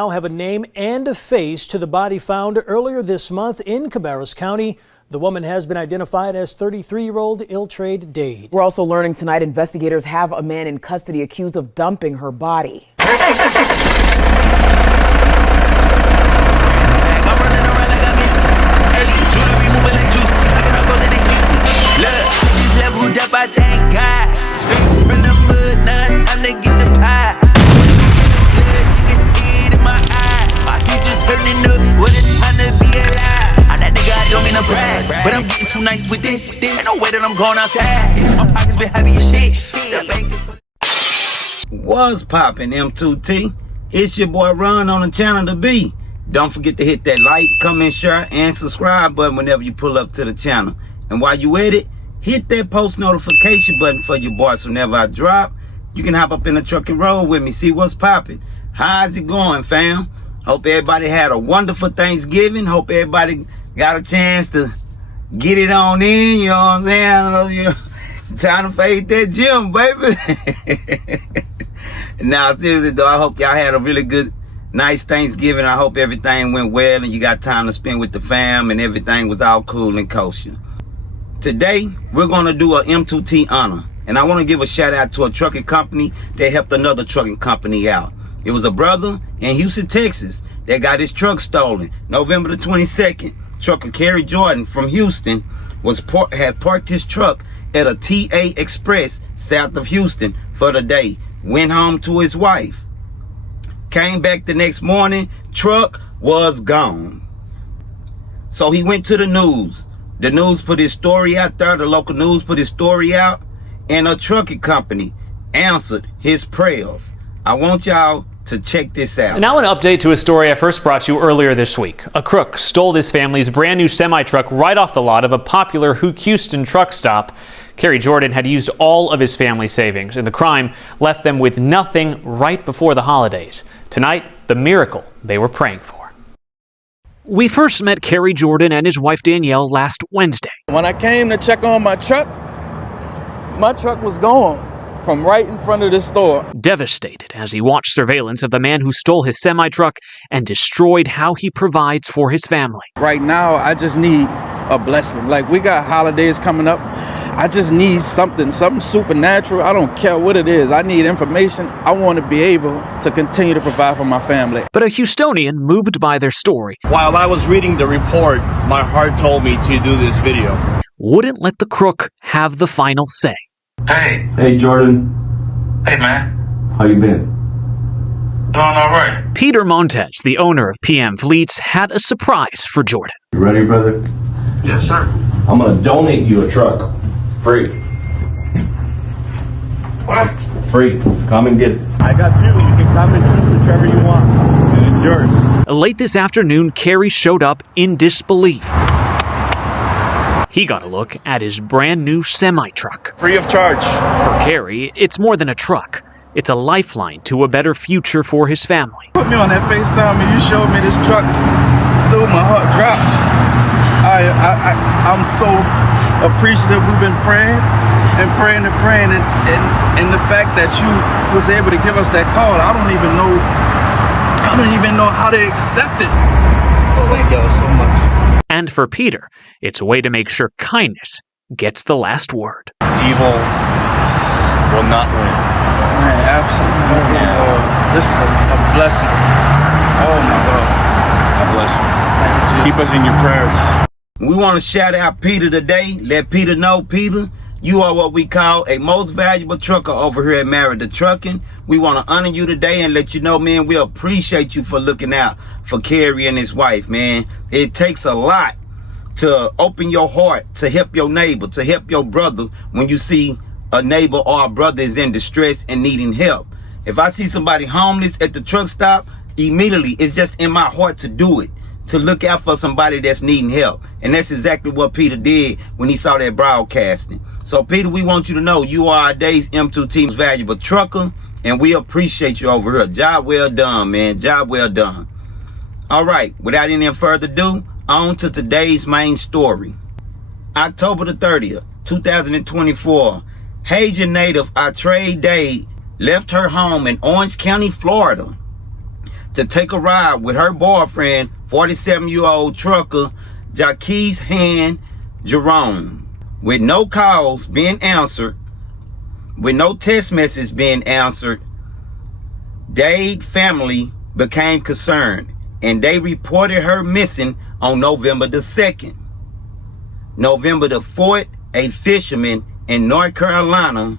Now have a name and a face to the body found earlier this month in Cabarrus County. The woman has been identified as 33-year-old Iltrade Dade. We're also learning tonight investigators have a man in custody accused of dumping her body. But I'm getting too nice with this. Ain't no way that I'm going outside. My pockets been heavy as shit. What's poppin', M2T? It's your boy Ron on the channel to be. Don't forget to hit that like, comment, share, and subscribe button whenever you pull up to the channel. And while you at it, hit that post notification button for your boy so whenever I drop, you can hop up in the truck and roll with me. See what's poppin'. How's it going, fam? Hope everybody had a wonderful Thanksgiving. Hope everybody got a chance to get it on in, you know what I'm saying? Time to fade that gym, baby. Now, seriously though, I hope y'all had a really good, nice Thanksgiving. I hope everything went well and you got time to spend with the fam and everything was all cool and kosher. Today, we're gonna do a M2T honor. And I wanna give a shout out to a trucking company that helped another trucking company out. It was a brother in Houston, Texas that got his truck stolen November the 22nd. Trucker Kerry Jordan from Houston had parked his truck at a TA Express south of Houston for the day. Went home to his wife. Came back the next morning, truck was gone. So he went to the news. The news put his story out there, the local news put his story out, and a trucking company answered his prayers. I want y'all to check this out. And now an update to a story I first brought you earlier this week. A crook stole this family's brand new semi-truck right off the lot of a popular Houston truck stop. Kerry Jordan had used all of his family savings, and the crime left them with nothing right before the holidays. Tonight, the miracle they were praying for. We first met Kerry Jordan and his wife Danielle last Wednesday. When I came to check on my truck was gone from right in front of the store. Devastated as he watched surveillance of the man who stole his semi-truck and destroyed how he provides for his family. Right now, I just need a blessing. Like, we got holidays coming up. I just need something supernatural. I don't care what it is. I need information. I want to be able to continue to provide for my family. But a Houstonian moved by their story. While I was reading the report, my heart told me to do this video. Wouldn't let the crook have the final say. Hey Jordan. man. How you been? Doing all right. Peter Montes, the owner of PM Fleets, had a surprise for Jordan. You ready, brother? Yes, sir. I'm gonna donate you a truck. Free. What? Free. Come and get it. I got two. You can come and choose whichever you want. And it's yours. Late this afternoon, Kerry showed up in disbelief. He got a look at his brand new semi-truck. Free of charge. For Kerry, it's more than a truck. It's a lifeline to a better future for his family. Put me on that FaceTime and you showed me this truck. Dude, my heart dropped. I'm so appreciative. We've been praying and praying and praying, and the fact that you was able to give us that call, I don't even know how to accept it. Oh, thank y'all so much. And for Peter, it's a way to make sure kindness gets the last word. Evil will not win. Man, absolutely. Yeah. This is a blessing. Oh my God. God bless you. Keep us in your prayers. We want to shout out Peter today. Let Peter know, Peter, you are what we call a most valuable trucker over here at Married to Trucking. We want to honor you today and let you know, man, we appreciate you for looking out for Kerry and his wife, man. It takes a lot to open your heart, to help your neighbor, to help your brother when you see a neighbor or a brother is in distress and needing help. If I see somebody homeless at the truck stop, immediately it's just in my heart to do it, to look out for somebody that's needing help. And that's exactly what Peter did when he saw that broadcasting. So Peter, we want you to know you are our day's M2T's valuable trucker, and we appreciate you over here. Job well done, man. Job well done. All right, without any further ado, on to today's main story. October the 30th, 2024, Haitian native Iltrade Dade left her home in Orange County, Florida to take a ride with her boyfriend, 47-year-old trucker Jaquez Hand Jerome. With no calls being answered, with no text message being answered, Dade's family became concerned and they reported her missing on November the 2nd. November the 4th, a fisherman in North Carolina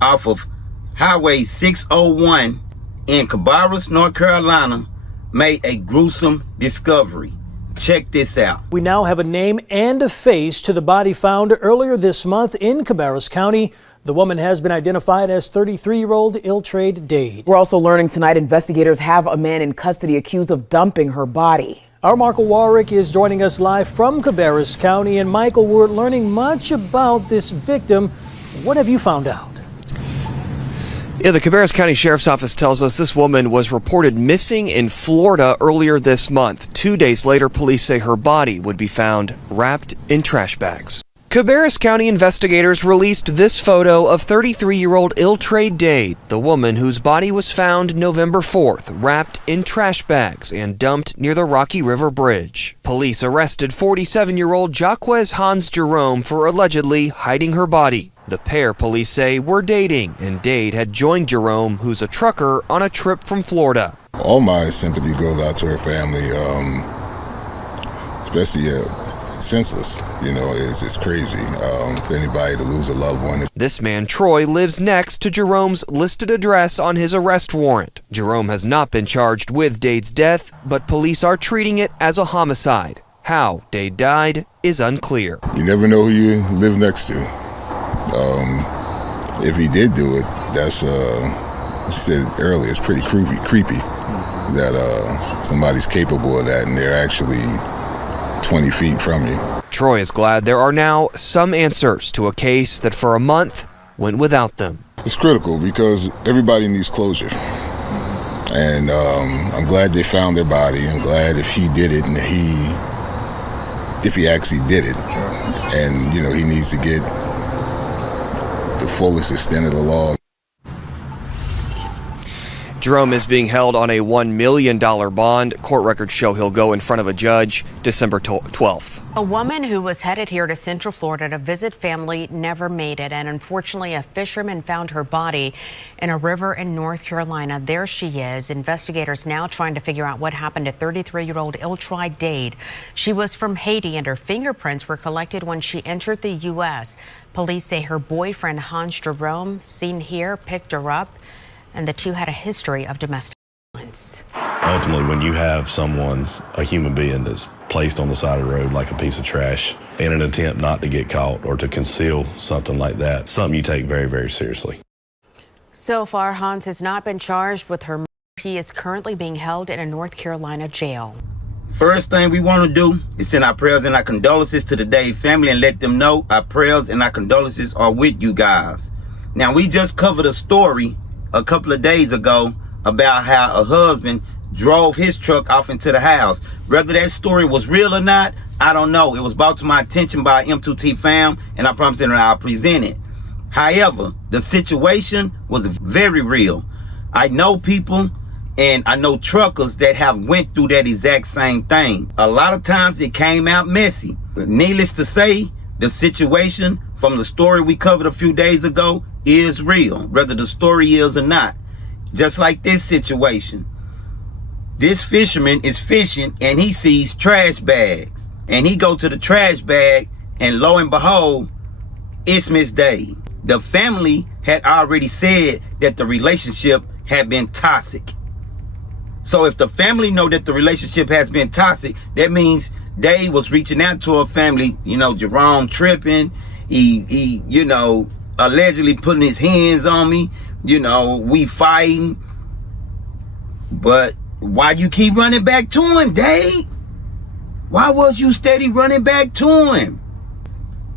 off of Highway 601 in Cabarrus, North Carolina, made a gruesome discovery. Check this out. We now have a name and a face to the body found earlier this month in Cabarrus County. The woman has been identified as 33-year-old ill-trade Dade. We're also learning tonight investigators have a man in custody accused of dumping her body. Our Michael Warwick is joining us live from Cabarrus County. And Michael, we're learning much about this victim. What have you found out? Yeah, the Cabarrus County Sheriff's Office tells us this woman was reported missing in Florida earlier this month. 2 days later, police say her body would be found wrapped in trash bags. Cabarrus County investigators released this photo of 33-year-old ill-trade Dade, the woman whose body was found November 4th, wrapped in trash bags and dumped near the Rocky River Bridge. Police arrested 47-year-old Jaquez Hans Jerome for allegedly hiding her body. The pair, police say, were dating, and Dade had joined Jerome, who's a trucker, on a trip from Florida. All my sympathy goes out to her family, especially senseless. You know, it's crazy for anybody to lose a loved one. This man, Troy, lives next to Jerome's listed address on his arrest warrant. Jerome has not been charged with Dade's death, but police are treating it as a homicide. How Dade died is unclear. You never know who you live next to. If he did do it, that's, she said earlier, it's pretty creepy that somebody's capable of that and they're actually 20 feet from you. Troy is glad there are now some answers to a case that for a month went without them. It's critical because everybody needs closure. And I'm glad they found their body. I'm glad if he did it and if he actually did it. And, you know, he needs to get the fullest extent of the law. Jerome is being held on a $1 million bond. Court records show he'll go in front of a judge December 12th. A woman who was headed here to Central Florida to visit family never made it, and unfortunately a fisherman found her body in a river in North Carolina. There she is. Investigators now trying to figure out what happened to 33-year-old ill-trade Dade. She was from Haiti and her fingerprints were collected when she entered the U.S. Police say her boyfriend Hans Jerome, seen here, picked her up, and the two had a history of domestic violence. Ultimately, when you have someone, a human being that's placed on the side of the road like a piece of trash in an attempt not to get caught or to conceal something like that, something you take very, very seriously. So far, Hans has not been charged with her murder. He is currently being held in a North Carolina jail. First thing we want to do is send our prayers and our condolences to the Dade family and let them know our prayers and our condolences are with you guys. Now, we just covered a story a couple of days ago about how a husband drove his truck off into the house. Whether that story was real or not, I don't know. It was brought to my attention by M2T fam, and I promised that I'll present it. However, the situation was very real. I know people and I know truckers that have went through that exact same thing. A lot of times it came out messy. Needless to say, the situation from the story we covered a few days ago is real, whether the story is or not. Just like this situation. This fisherman is fishing and he sees trash bags. And he go to the trash bag and lo and behold, it's Miss Dade. The family had already said that the relationship had been toxic. So if the family know that the relationship has been toxic, that means Dade was reaching out to her family, you know, Jerome tripping, he you know, allegedly putting his hands on me, you know, we fighting. But why you keep running back to him, Dade? Why was you steady running back to him?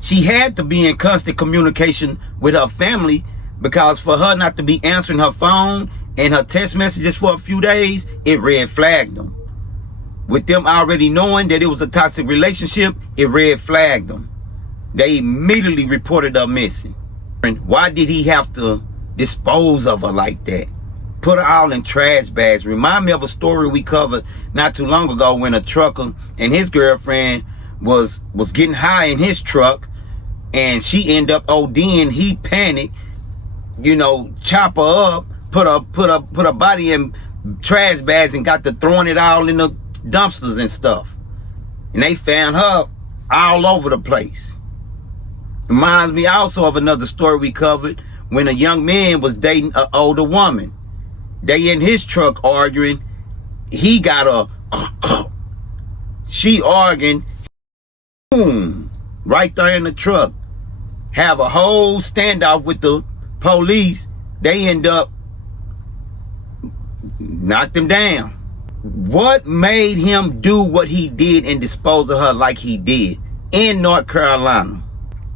She had to be in constant communication with her family, because for her not to be answering her phone and her text messages for a few days, it red flagged them. With them already knowing that it was a toxic relationship, it red flagged them. They immediately reported her missing. And why did he have to dispose of her like that? put her all in trash bags. Remind me of a story we covered not too long ago when a trucker and his girlfriend was getting high in his truck, and she ended up ODing. He panicked, you know, chop her up, put her body in trash bags and got to throwing it all in the dumpsters and stuff. And they found her all over the place. Reminds me also of another story we covered when a young man was dating an older woman. They in his truck arguing. He got she arguing. Boom, right there in the truck. Have a whole standoff with the police. They end up knocked him down. What made him do what he did and dispose of her like he did in North Carolina?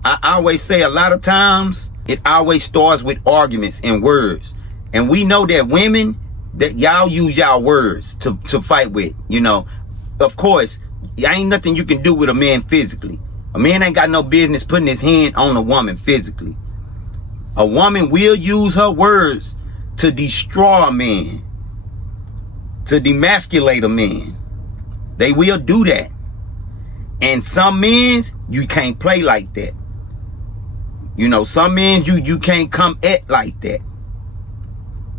I always say a lot of times it always starts with arguments and words. And we know that women, that y'all use y'all words to fight with, you know. Of course, ain't nothing you can do with a man physically. A man ain't got no business putting his hand on a woman physically. A woman will use her words to destroy a man, to demasculate a man. They will do that. And some men, you can't play like that. You know, some men, you can't come at like that.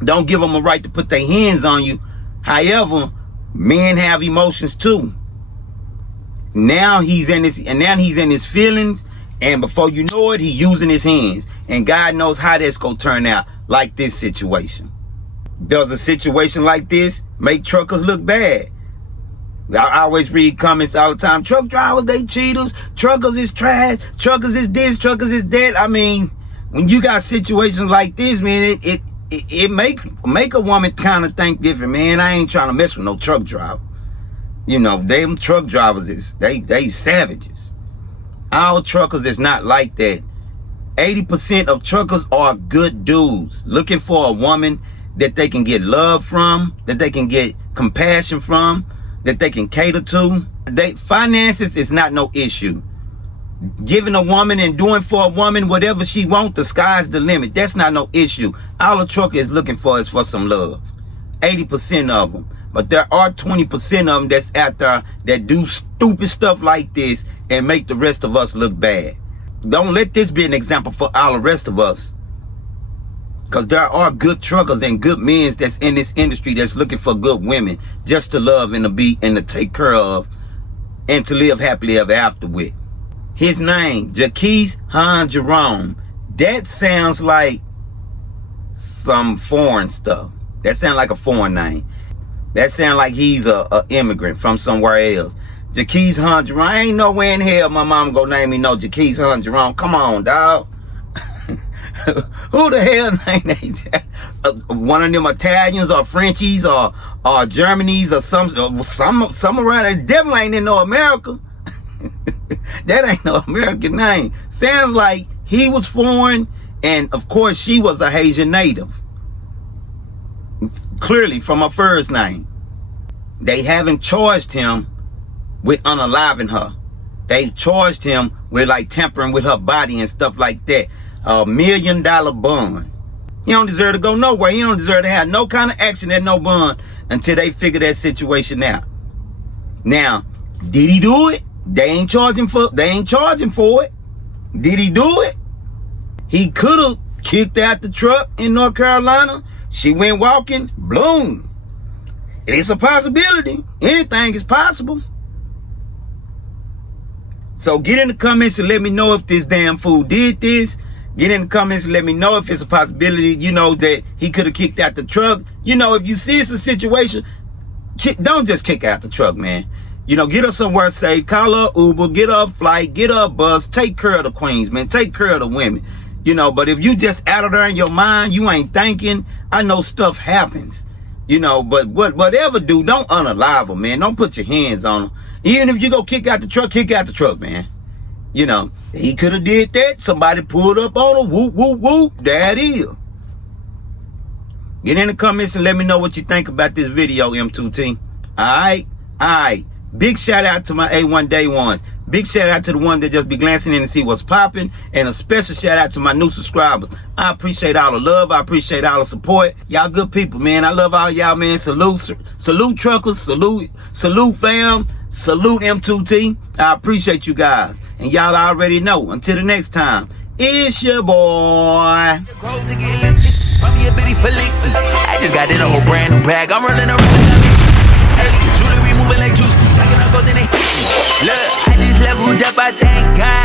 Don't give them a right to put their hands on you. However, men have emotions too. Now he's in his feelings, and before you know it, he's using his hands. And God knows how that's gonna turn out, like this situation. Does a situation like this make truckers look bad? I always read comments all the time. Truck drivers, they cheaters. Truckers is trash. Truckers is this. Truckers is that. I mean, when you got situations like this, man, it make a woman kind of think different, man. I ain't trying to mess with no truck driver. You know, them truck drivers they savages. Our truckers is not like that. 80% of truckers are good dudes looking for a woman that they can get love from, that they can get compassion from, that they can cater to. Finances is not no issue. Giving a woman and doing for a woman whatever she wants, the sky's the limit. That's not no issue. All a trucker is looking for is for some love. 80% of them. But there are 20% of them that's out there that do stupid stuff like this and make the rest of us look bad. Don't let this be an example for all the rest of us. Because there are good truckers and good men that's in this industry that's looking for good women just to love and to be and to take care of and to live happily ever after with. His name, Jaquise Han Jerome. That sounds like some foreign stuff. That sounds like a foreign name. That sounds like he's a immigrant from somewhere else. Jaquise Han Jerome. Ain't nowhere in hell my mom gonna name me no Jaquise Han Jerome. Come on, dog. Who the hell named that? One of them Italians or Frenchies or Germanys or some around there. Definitely ain't in no America. That ain't no American name. Sounds like he was foreign, and of course she was a Haitian native. Clearly from her first name. They haven't charged him with unaliving her. They charged him with like tampering with her body and stuff like that. $1 million bond. He don't deserve to go nowhere. He don't deserve to have no kind of action at no bond until they figure that situation out. Now, did he do it? They ain't charging for it. Did he do it? He could have kicked out the truck in North Carolina. She went walking, boom. It's a possibility. Anything is possible. So get in the comments and let me know if this damn fool did this. Get in the comments and let me know if it's a possibility, you know, that he could have kicked out the truck. You know, if you see it's a situation, don't just kick out the truck, man. You know, get her somewhere safe. Call her Uber, get her a flight, get her a bus. Take care of the queens, man. Take care of the women. You know, but if you just out of there in your mind, you ain't thinking. I know stuff happens. You know, but whatever do, don't unalive her, man. Don't put your hands on her. Even if you go kick out the truck, man. You know, he could have did that. Somebody pulled up on her. Whoop, whoop, whoop. That is. Get in the comments and let me know what you think about this video, M2T. All right? Big shout out to my A1 Day Ones. Big shout out to the one that just be glancing in to see what's popping, and a special shout out to my new subscribers. I appreciate all the love. I appreciate all the support. Y'all good people, man. I love all y'all, man. Salute truckers, salute fam, salute M2T. I appreciate you guys, and y'all already know. Until the next time, it's your boy. I just got in a whole brand new bag. I'm running around. Jewelry moving like juice. Look, I just leveled up. I thank God.